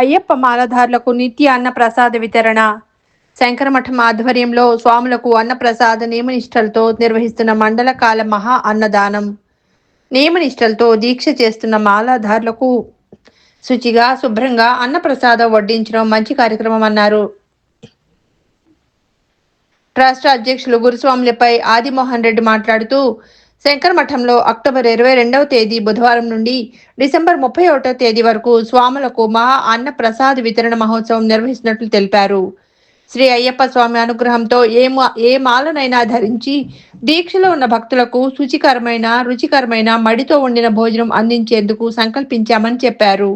అయ్యప్ప మాలధారులకు నిత్య అన్న ప్రసాద వితరణ. శంకరమఠం ఆధ్వర్యంలో స్వాములకు అన్నప్రసాద నియమనిష్టలతో నిర్వహిస్తున్న మండల కాల మహా అన్నదానం. నియమనిష్టలతో దీక్ష చేస్తున్న మాలాధారులకు శుచిగా శుభ్రంగా అన్నప్రసాదం వడ్డించడం మంచి కార్యక్రమం అన్నారు. ట్రస్ట్ అధ్యక్షులు గురుస్వాములపై ఆదిమోహన్ రెడ్డి మాట్లాడుతూ శంకర మఠంలో అక్టోబర్ ఇరవై రెండవ తేదీ బుధవారం నుండి డిసెంబర్ ముప్పై ఒకటో తేదీ వరకు స్వాములకు మహా అన్న ప్రసాద వితరణ మహోత్సవం నిర్వహిస్తున్నట్లు తెలిపారు. శ్రీ అయ్యప్ప స్వామి అనుగ్రహంతో ఏ మా ఏ మాలనైనా ధరించి దీక్షలో ఉన్న భక్తులకు శుచికరమైన రుచికరమైన మడితో వండిన భోజనం అందించేందుకు సంకల్పించామని చెప్పారు.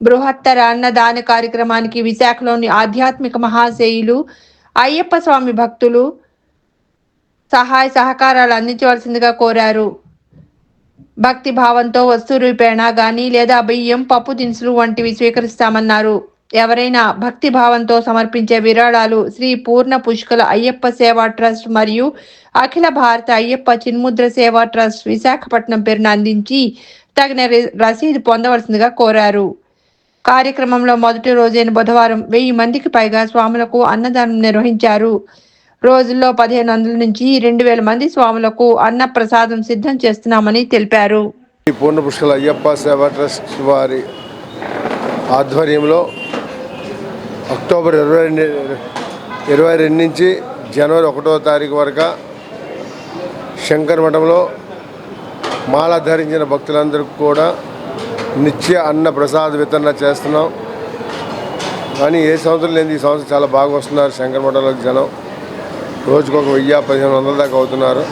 బృహత్తర అన్నదాన కార్యక్రమానికి విశాఖలోని ఆధ్యాత్మిక మహాశయులు అయ్యప్ప స్వామి భక్తులు సహాయ సహకారాలు అందించవలసిందిగా కోరారు. భక్తి భావంతో వస్తు రూపేణా కానీ లేదా బియ్యం పప్పు దినుసులు వంటివి స్వీకరిస్తామన్నారు. ఎవరైనా భక్తి భావంతో సమర్పించే విరాళాలు శ్రీ పూర్ణ పుష్కల అయ్యప్ప సేవా ట్రస్ట్ మరియు అఖిల భారత అయ్యప్ప చిన్ముద్ర సేవా ట్రస్ట్ విశాఖపట్నం పేరును అందించి తగిన రసీదు పొందవలసిందిగా కోరారు. కార్యక్రమంలో మొదటి రోజైన బుధవారం వెయ్యి మందికి పైగా స్వాములకు అన్నదానం నిర్వహించారు. రోజుల్లో పదిహేను వందల నుంచి రెండు వేల మంది స్వాములకు అన్న ప్రసాదం సిద్ధం చేస్తున్నామని తెలిపారు. ఈ పూర్ణ పుష్కల అయ్యప్ప సేవా ట్రస్ట్ వారి ఆధ్వర్యంలో అక్టోబర్ ఇరవై రెండు ఇరవై రెండు నుంచి జనవరి ఒకటో తారీఖు వరకు శంకర్ మఠంలో మాల ధరించిన భక్తులందరికీ కూడా నిత్య అన్న ప్రసాద వితరణ చేస్తున్నాం. కానీ ఏ సంవత్సరం లేని ఈ సంవత్సరం చాలా బాగా వస్తున్నారు శంకర్ మఠంలోకి జనం. రోజుకు ఒక వెయ్యి పదిహేను వందల దాకా అవుతున్నారు.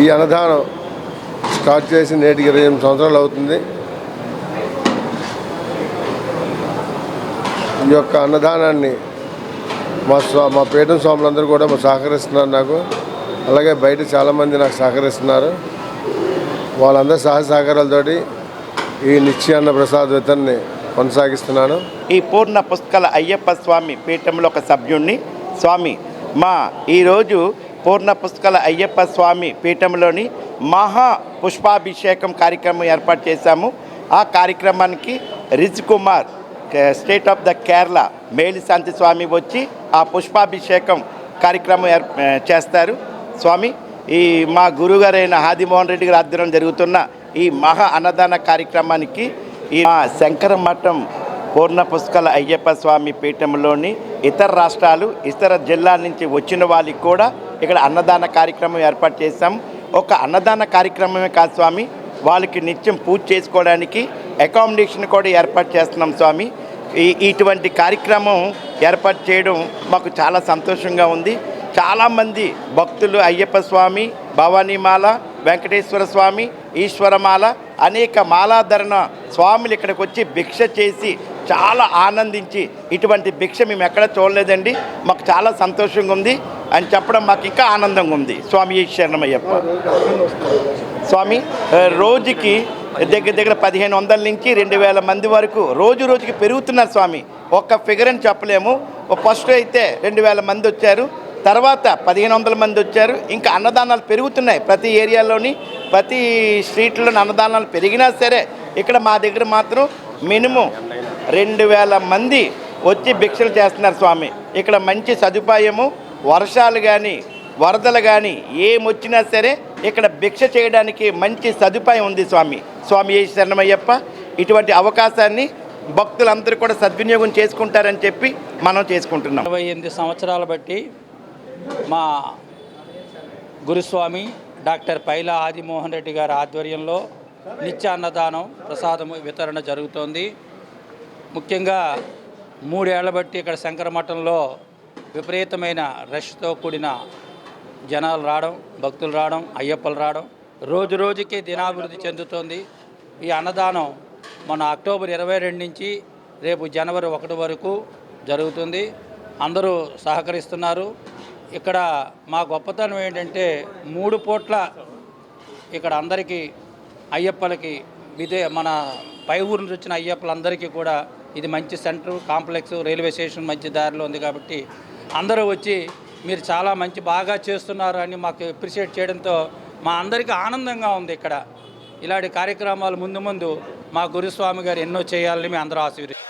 ఈ అన్నదానం స్టార్ట్ చేసి నేటికి ఇరవై ఎనిమిది సంవత్సరాలు అవుతుంది. ఈ యొక్క అన్నదానాన్ని మా స్వా మా పీఠం స్వాములందరూ కూడా సహకరిస్తున్నారు నాకు. అలాగే బయట చాలామంది నాకు సహకరిస్తున్నారు. వాళ్ళందరూ సహజ సహకారాలతోటి ఈ నిత్యాన్న ప్రసాద్ వితన్ని కొనసాగిస్తున్నాను. ఈ పూర్ణ పుష్కల అయ్యప్ప స్వామి పీఠంలో ఒక సభ్యుణ్ణి స్వామి. మా ఈరోజు పూర్ణ పుష్కల అయ్యప్ప స్వామి పీఠంలోని మహా పుష్పాభిషేకం కార్యక్రమం ఏర్పాటు చేశాము. ఆ కార్యక్రమానికి Riz Kumar state of the Kerala మేలిశాంతి స్వామి వచ్చి ఆ పుష్పాభిషేకం కార్యక్రమం ఏర్ చేస్తారు. స్వామి ఈ మా గురుగారైన హాదిమోహన్ రెడ్డి గారి ఆధ్వర్యం జరుగుతున్న ఈ మహా అన్నదాన కార్యక్రమానికి ఈ మా శంకర మఠం పూర్ణ పుష్కల అయ్యప్ప స్వామి పీఠంలోని ఇతర రాష్ట్రాలు ఇతర జిల్లాల నుంచి వచ్చిన వాళ్ళకి కూడా ఇక్కడ అన్నదాన కార్యక్రమం ఏర్పాటు చేశాం. ఒక అన్నదాన కార్యక్రమమే కాదు స్వామి వాళ్ళకి నిత్యం పూజ చేసుకోవడానికి అకామిడేషన్ కూడా ఏర్పాటు చేస్తున్నాం స్వామి. ఈ ఇటువంటి కార్యక్రమం ఏర్పాటు చేయడం మాకు చాలా సంతోషంగా ఉంది. చాలామంది భక్తులు అయ్యప్ప స్వామి భవానీమాల వెంకటేశ్వర స్వామి ఈశ్వరమాల అనేక మాలాధరణ స్వాములు ఇక్కడికి వచ్చి భిక్ష చేసి చాలా ఆనందించి ఇటువంటి భిక్ష మేము ఎక్కడ చూడలేదండి. మాకు చాలా సంతోషంగా ఉంది. అని చెప్పడం మాకు ఇంకా ఆనందంగా ఉంది. స్వామి శరణమయ్యప్ప. స్వామి రోజుకి దగ్గర దగ్గర పదిహేను వందల నుంచి రెండు వేల మంది వరకు రోజు రోజుకి పెరుగుతున్నారు స్వామి. ఒక్క ఫిగర్ అని చెప్పలేము. ఫస్ట్ అయితే రెండు వేల మంది వచ్చారు. తర్వాత పదిహేను వందల మంది వచ్చారు. ఇంకా అన్నదానాలు పెరుగుతున్నాయి ప్రతి ఏరియాలోని ప్రతి స్ట్రీట్లోని అన్నదానాలు పెరిగినా సరే ఇక్కడ మా దగ్గర మాత్రం మినిమం రెండు వేల మంది వచ్చి భిక్షలు చేస్తున్నారు స్వామి. ఇక్కడ మంచి సదుపాయము వర్షాలు కానీ వరదలు కానీ ఏమొచ్చినా సరే ఇక్కడ భిక్ష చేయడానికి మంచి సదుపాయం ఉంది స్వామి. స్వామి ఏ శరణమయ్యప్ప ఇటువంటి అవకాశాన్ని భక్తులందరూ కూడా సద్వినియోగం చేసుకుంటారని చెప్పి మనం చేసుకుంటున్నాం. ఇరవై ఎనిమిది సంవత్సరాలు బట్టి మా గురుస్వామి డాక్టర్ పైలా ఆదిమోహన్ రెడ్డి గారి ఆధ్వర్యంలో నిత్య అన్నదానం ప్రసాదము వితరణ జరుగుతోంది. ముఖ్యంగా మూడేళ్ళ బట్టి ఇక్కడ శంకరమఠంలో విపరీతమైన రష్తో కూడిన జనాలు రావడం భక్తులు రావడం అయ్యప్పలు రావడం రోజు రోజుకి దినాభివృద్ధి చెందుతోంది. ఈ అన్నదానం మన అక్టోబర్ ఇరవై రెండు నుంచి రేపు జనవరి ఒకటి వరకు జరుగుతుంది. అందరూ సహకరిస్తున్నారు. ఇక్కడ మా గొప్పతనం ఏంటంటే మూడు పూట్ల ఇక్కడ అందరికీ అయ్యప్పలకి విదే మన పై ఊరు నుంచి వచ్చిన అయ్యప్పలందరికీ కూడా ఇది మంచి సెంటర్ కాంప్లెక్స్ రైల్వే స్టేషన్ మంచి దారిలో ఉంది కాబట్టి అందరూ వచ్చి మీరు చాలా మంచి బాగా చేస్తున్నారు అని మాకు అప్రిషియేట్ చేయడంతో మా అందరికీ ఆనందంగా ఉంది ఇక్కడ. ఇలాంటి కార్యక్రమాలు ముందు ముందు మా గురుస్వామి గారు ఎన్నో చేయాలని మేము అందరూ ఆశీర్వదిస్తాం